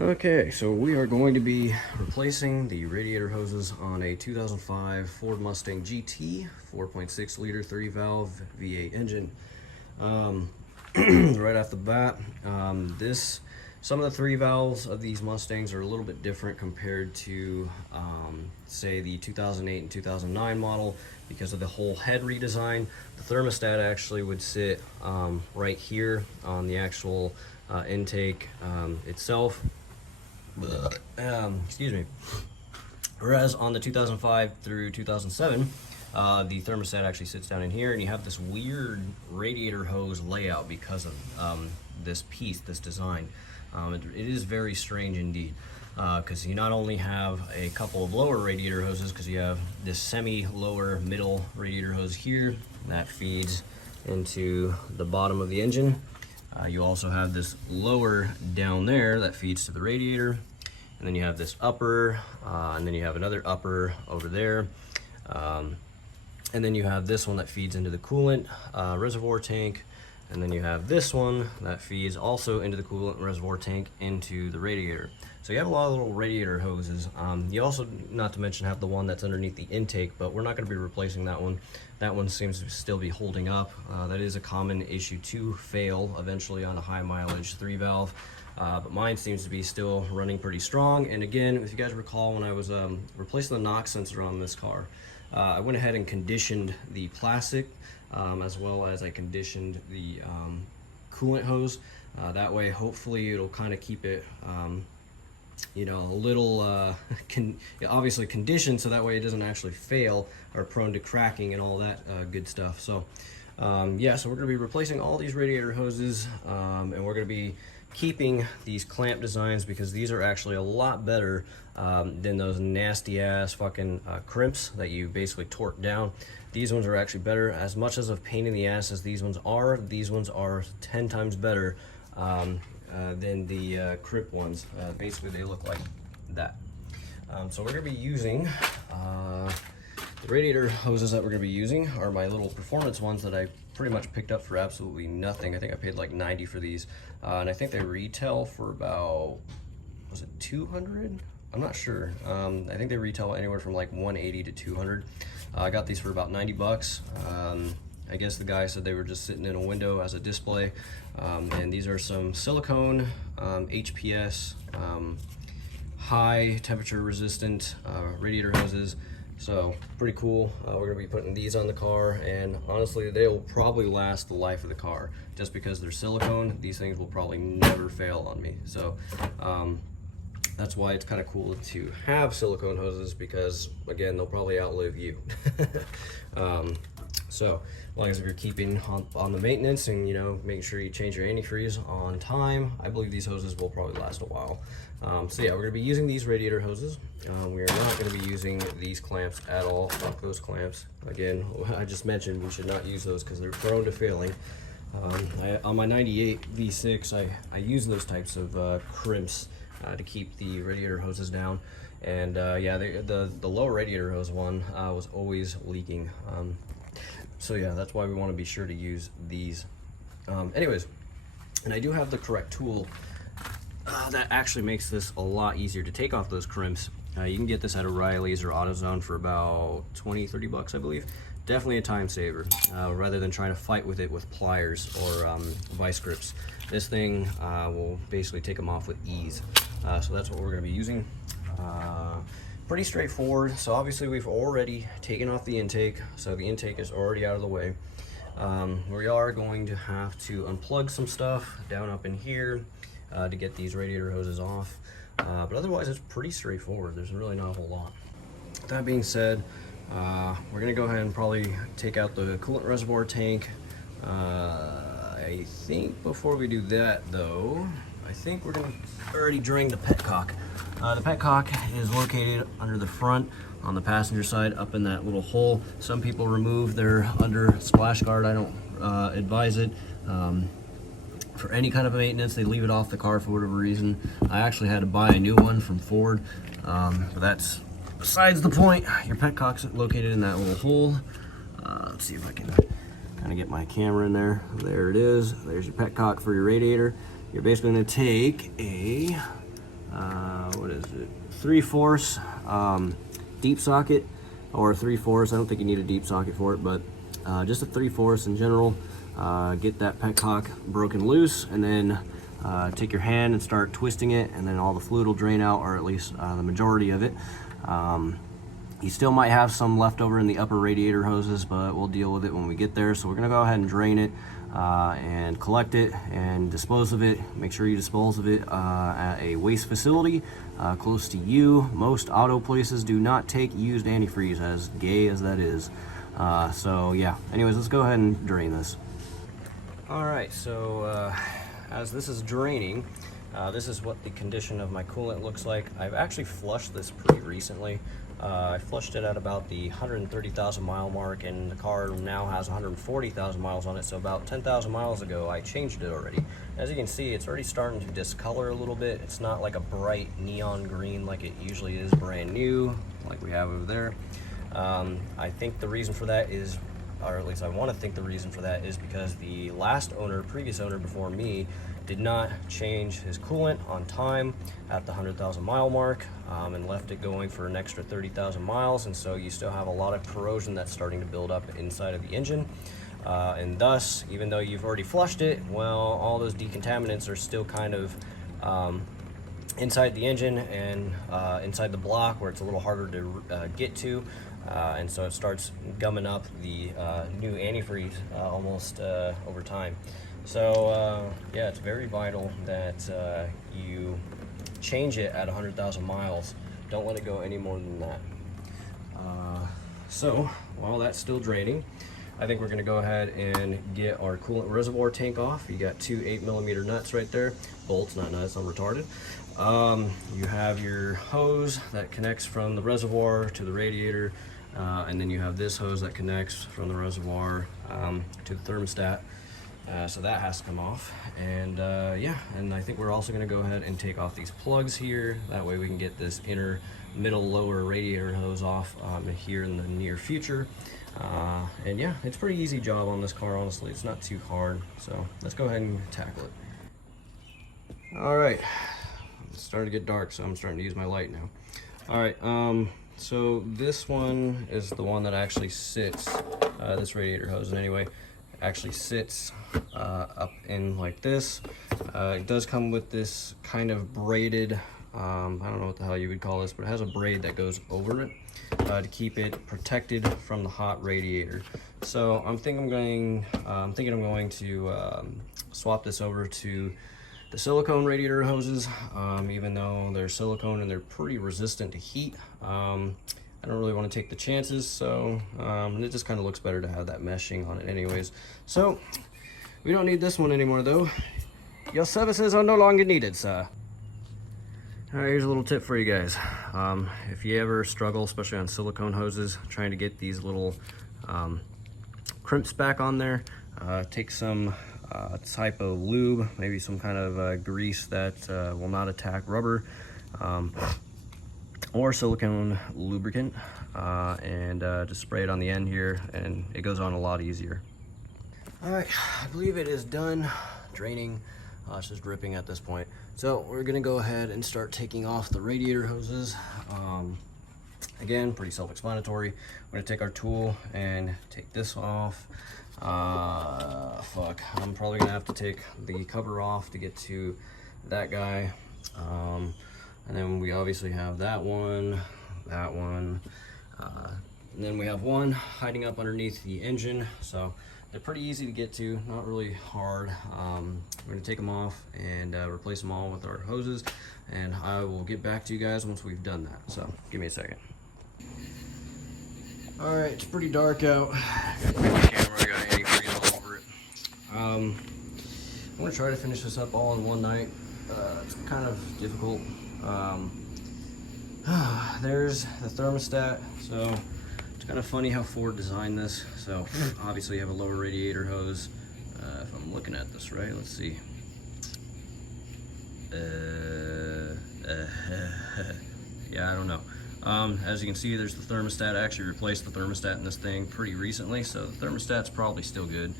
Okay, so we are going to be replacing the radiator hoses on a 2005 Ford Mustang GT 4.6 liter 3 valve V8 engine. Right off the bat, some of the 3 valves of these Mustangs are a little bit different compared to say the 2008 and 2009 model because of the whole head redesign. The thermostat actually would sit right here on the actual intake itself. Excuse me. Whereas on the 2005 through 2007, the thermostat actually sits down in here, and you have this weird radiator hose layout because of this piece, this design. It is very strange indeed, because you not only have a couple of lower radiator hoses, because you have this semi-lower middle radiator hose here that feeds into the bottom of the engine. You also have this lower down there that feeds to the radiator, and then you have this upper, and then you have another upper over there, and then you have this one that feeds into the coolant reservoir tank, and then you have this one that feeds also into the coolant reservoir tank into the radiator. So you have a lot of little radiator hoses. You also, not to mention, have the one that's underneath the intake, but we're not going to be replacing that one. That one seems to still be holding up. That is a common issue to fail eventually on a high mileage 3 valve. But mine seems to be still running pretty strong. And again, if you guys recall, when I was replacing the knock sensor on this car, I went ahead and conditioned the plastic as well as I conditioned the coolant hose. That way, hopefully, it'll kind of keep it you know, a little obviously conditioned, so that way it doesn't actually fail or prone to cracking and all that good stuff. So yeah, so we're going to be replacing all these radiator hoses, and we're going to be keeping these clamp designs because these are actually a lot better than those nasty ass fucking crimps that you basically torque down. These ones are actually better. As much as a pain in the ass as these ones are 10 times better than the crimp ones. Basically, they look like that. So we're going to be using the radiator hoses that we're going to be using are my little performance ones that I pretty much picked up for absolutely nothing. I think I paid like $90 for these, and I think they retail for about, was it 200? I'm not sure. I think they retail anywhere from like 180 to 200. I got these for about 90 bucks. I guess the guy said they were just sitting in a window as a display. And these are some Silicone HPS high temperature resistant radiator hoses. So pretty cool. We're gonna be putting these on the car, and honestly they'll probably last the life of the car. Just because they're silicone, these things will probably never fail on me. So that's why it's kind of cool to have silicone hoses, because again, they'll probably outlive you. So as long as you're keeping on the maintenance and, you know, making sure you change your antifreeze on time, I believe these hoses will probably last a while. So yeah, we're going to be using these radiator hoses. We are not going to be using these clamps at all. Fuck those clamps. Again, I just mentioned we should not use those because they're prone to failing. On my 98 V6, I use those types of crimps to keep the radiator hoses down. And yeah, the lower radiator hose one was always leaking. So yeah, that's why we want to be sure to use these. Anyways, and I do have the correct tool that actually makes this a lot easier to take off those crimps. You can get this at O'Reilly's or AutoZone for about 20-30 bucks, I believe. Definitely a time saver, rather than trying to fight with it with pliers or vice grips. This thing will basically take them off with ease. So that's what we're going to be using. Pretty straightforward. So obviously we've already taken off the intake, so the intake is already out of the way. We are going to have to unplug some stuff down up in here to get these radiator hoses off, but otherwise it's pretty straightforward. There's really not a whole lot. That being said, we're gonna go ahead and probably take out the coolant reservoir tank. I think before we do that though, I think we're gonna already drain the petcock. The petcock is located under the front on the passenger side, up in that little hole. Some people remove their under splash guard. I don't advise it. For any kind of maintenance, they leave it off the car for whatever reason. I actually had to buy a new one from Ford, but that's besides the point. Your petcock's located in that little hole. Let's see if I can kind of get my camera in there. There it is. There's your petcock for your radiator. You're basically going to take a 3/4 deep socket, or 3/4. I don't think you need a deep socket for it, but just a 3/4 in general. Get that petcock broken loose, and then take your hand and start twisting it, and then all the fluid will drain out, or at least the majority of it. You still might have some left over in the upper radiator hoses, but we'll deal with it when we get there. So we're gonna go ahead and drain it and collect it and dispose of it. Make sure you dispose of it at a waste facility close to you. Most auto places do not take used antifreeze, as gay as that is. So yeah, anyways, let's go ahead and drain this. All right, so as this is draining, this is what the condition of my coolant looks like. I've actually flushed this pretty recently. I flushed it at about the 130,000 mile mark, and the car now has 140,000 miles on it, so about 10,000 miles ago I changed it already. As you can see, it's already starting to discolor a little bit. It's not like a bright neon green like it usually is brand new, like we have over there. I think the reason for that is, or at least I want to think the reason for that is because the previous owner before me, did not change his coolant on time at the 100,000 mile mark, and left it going for an extra 30,000 miles, and so you still have a lot of corrosion that's starting to build up inside of the engine, and thus, even though you've already flushed it, well, all those decontaminants are still kind of inside the engine and inside the block, where it's a little harder to get to, and so it starts gumming up the new antifreeze almost over time. So yeah, it's very vital that you change it at 100,000 miles. Don't let it go any more than that. So while that's still draining, I think we're going to go ahead and get our coolant reservoir tank off. You got two 8mm nuts right there, bolts, not nuts, I'm retarded. You have your hose that connects from the reservoir to the radiator, and then you have this hose that connects from the reservoir to the thermostat. So that has to come off, and yeah, and I think we're also going to go ahead and take off these plugs here. That way we can get this inner, middle, lower radiator hose off here in the near future. And yeah, it's a pretty easy job on this car, honestly. It's not too hard, so let's go ahead and tackle it. All right, it's starting to get dark, so I'm starting to use my light now. All right, so this one is the one that actually sits, this radiator hose anyway, actually sits up in like this. It does come with this kind of braided, I don't know what the hell you would call this, but it has a braid that goes over it to keep it protected from the hot radiator. So I'm thinking I'm going to swap this over to the silicone radiator hoses, even though they're silicone and they're pretty resistant to heat. I don't really want to take the chances, so and it just kind of looks better to have that meshing on it anyways. So we don't need this one anymore though. Your services are no longer needed, sir. All right, here's a little tip for you guys. If you ever struggle, especially on silicone hoses, trying to get these little crimps back on there, take some type of lube, maybe some kind of grease that will not attack rubber, or silicone lubricant, and just spray it on the end here, and it goes on a lot easier. All right, I believe it is done draining. It's just dripping at this point. So we're gonna go ahead and start taking off the radiator hoses. Again, pretty self-explanatory. We're gonna take our tool and take this off. Fuck, I'm probably gonna have to take the cover off to get to that guy. And then we obviously have that one, and then we have one hiding up underneath the engine. So they're pretty easy to get to, not really hard. We're gonna take them off and replace them all with our hoses, and I will get back to you guys once we've done that. So give me a second. All right, it's pretty dark out. Got my camera, got antifreeze all over it. I'm gonna try to finish this up all in one night. It's kind of difficult. There's the thermostat. So it's kind of funny how Ford designed this. So obviously you have a lower radiator hose. If I'm looking at this right, let's see. Yeah, I don't know. As you can see, there's the thermostat. I actually replaced the thermostat in this thing pretty recently, so the thermostat's probably still good.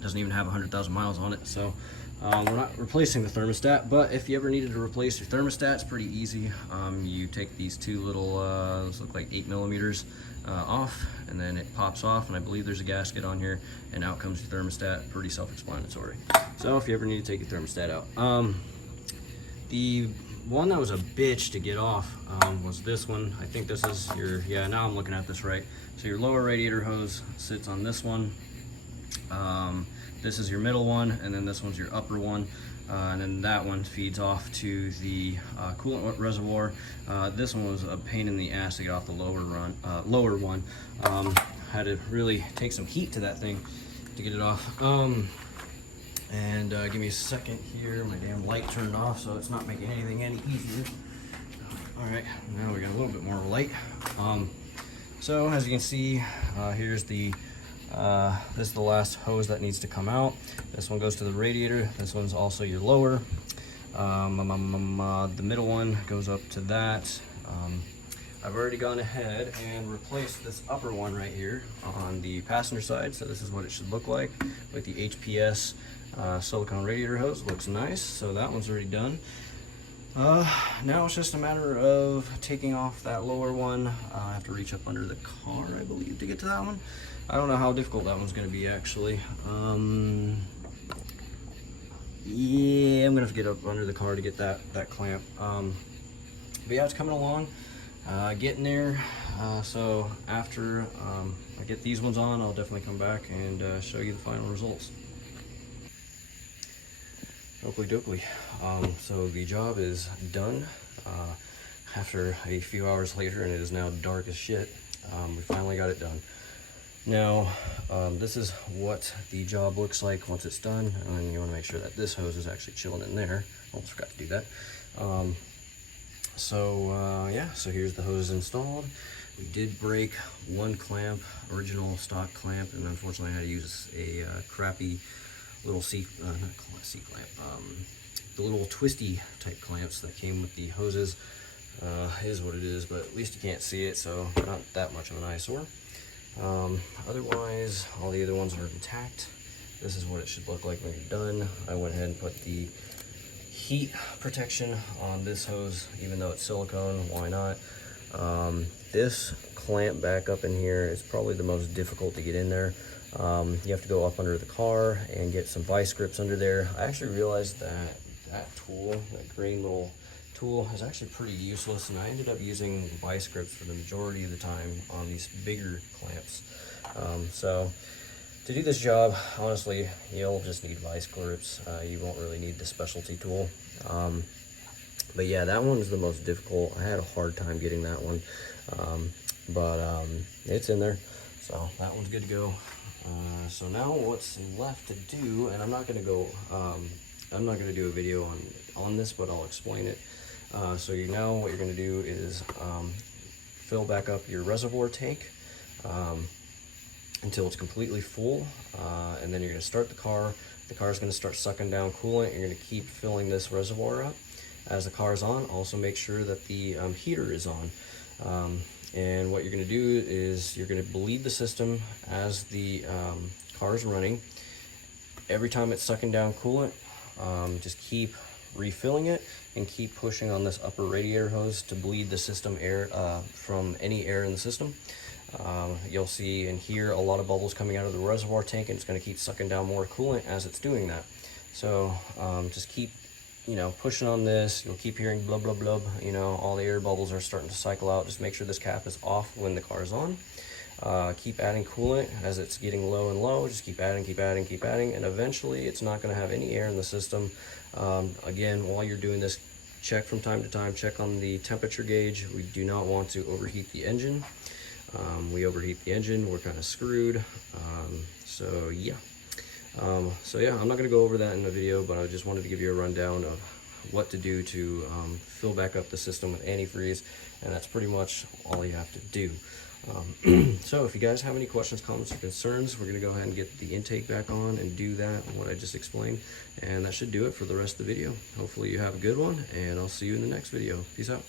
Doesn't even have 100,000 miles on it, so We're not replacing the thermostat, but if you ever needed to replace your thermostat, it's pretty easy. You take these two little, those look like 8mm off, and then it pops off, and I believe there's a gasket on here, and out comes your thermostat. Pretty self-explanatory. So if you ever need to take your thermostat out. The one that was a bitch to get off was this one. I think this is your, yeah, now I'm looking at this right. So your lower radiator hose sits on this one. This is your middle one, and then this one's your upper one, and then that one feeds off to the coolant reservoir. This one was a pain in the ass to get off the lower one. Had to really take some heat to that thing to get it off. Give me a second here. My damn light turned off, so it's not making anything any easier. All right, now we got a little bit more light. So as you can see, here's the this is the last hose that needs to come out. This one goes to the radiator. This one's also your lower. The middle one goes up to that. I've already gone ahead and replaced this upper one right here on the passenger side. So this is what it should look like with the HPS silicone radiator hose. Looks nice. So that one's already done. Now it's just a matter of taking off that lower one. I have to reach up under the car, I believe, to get to that one. I don't know how difficult that one's going to be, actually. Yeah, I'm going to have to get up under the car to get that clamp. But yeah, it's coming along, getting there. So after I get these ones on, I'll definitely come back and show you the final results. Oakley dokley. So the job is done after a few hours later, and it is now dark as shit. We finally got it done. Now, this is what the job looks like once it's done, and you want to make sure that this hose is actually chilling in there. Almost forgot to do that. Yeah, so here's the hose installed. We did break one clamp, original stock clamp, and unfortunately I had to use a crappy little not C clamp, the little twisty type clamps that came with the hoses. Is what it is, but at least you can't see it, so not that much of an eyesore. Otherwise, all the other ones are intact. This is what it should look like when you're done. I went ahead and put the heat protection on this hose, even though it's silicone. Why not? This clamp back up in here is probably the most difficult to get in there. You have to go up under the car and get some vice grips under there. I actually realized that tool, that green little tool, is actually pretty useless, and I ended up using vice grips for the majority of the time on these bigger clamps. So to do this job, honestly, you'll just need vice grips. You won't really need the specialty tool. But yeah, that one's the most difficult. I had a hard time getting that one, but it's in there, so that one's good to go. So now what's left to do, and I'm not going to do a video on this, but I'll explain it. So you know what you're going to do is fill back up your reservoir tank until it's completely full, and then you're going to start the car. The car is going to start sucking down coolant. You're going to keep filling this reservoir up as the car is on. Also make sure that the heater is on. And what you're going to do is you're going to bleed the system as the car is running. Every time it's sucking down coolant, just keep refilling it and keep pushing on this upper radiator hose to bleed the system air from any air in the system. You'll see and hear a lot of bubbles coming out of the reservoir tank, and it's going to keep sucking down more coolant as it's doing that. So just keep pushing on this. You'll keep hearing blub blub blub. All the air bubbles are starting to cycle out. Just make sure this cap is off when the car is on. Keep adding coolant as it's getting low and low. Just keep adding, and eventually it's not going to have any air in the system. Again, while you're doing this, check from time to time, check on the temperature gauge. We do not want to overheat the engine. We overheat the engine, we're kind of screwed. So yeah, I'm not going to go over that in the video, but I just wanted to give you a rundown of what to do to fill back up the system with antifreeze, and that's pretty much all you have to do. So if you guys have any questions, comments, or concerns, we're going to go ahead and get the intake back on and do that, what I just explained, and that should do it for the rest of the video. Hopefully you have a good one, and I'll see you in the next video. Peace out.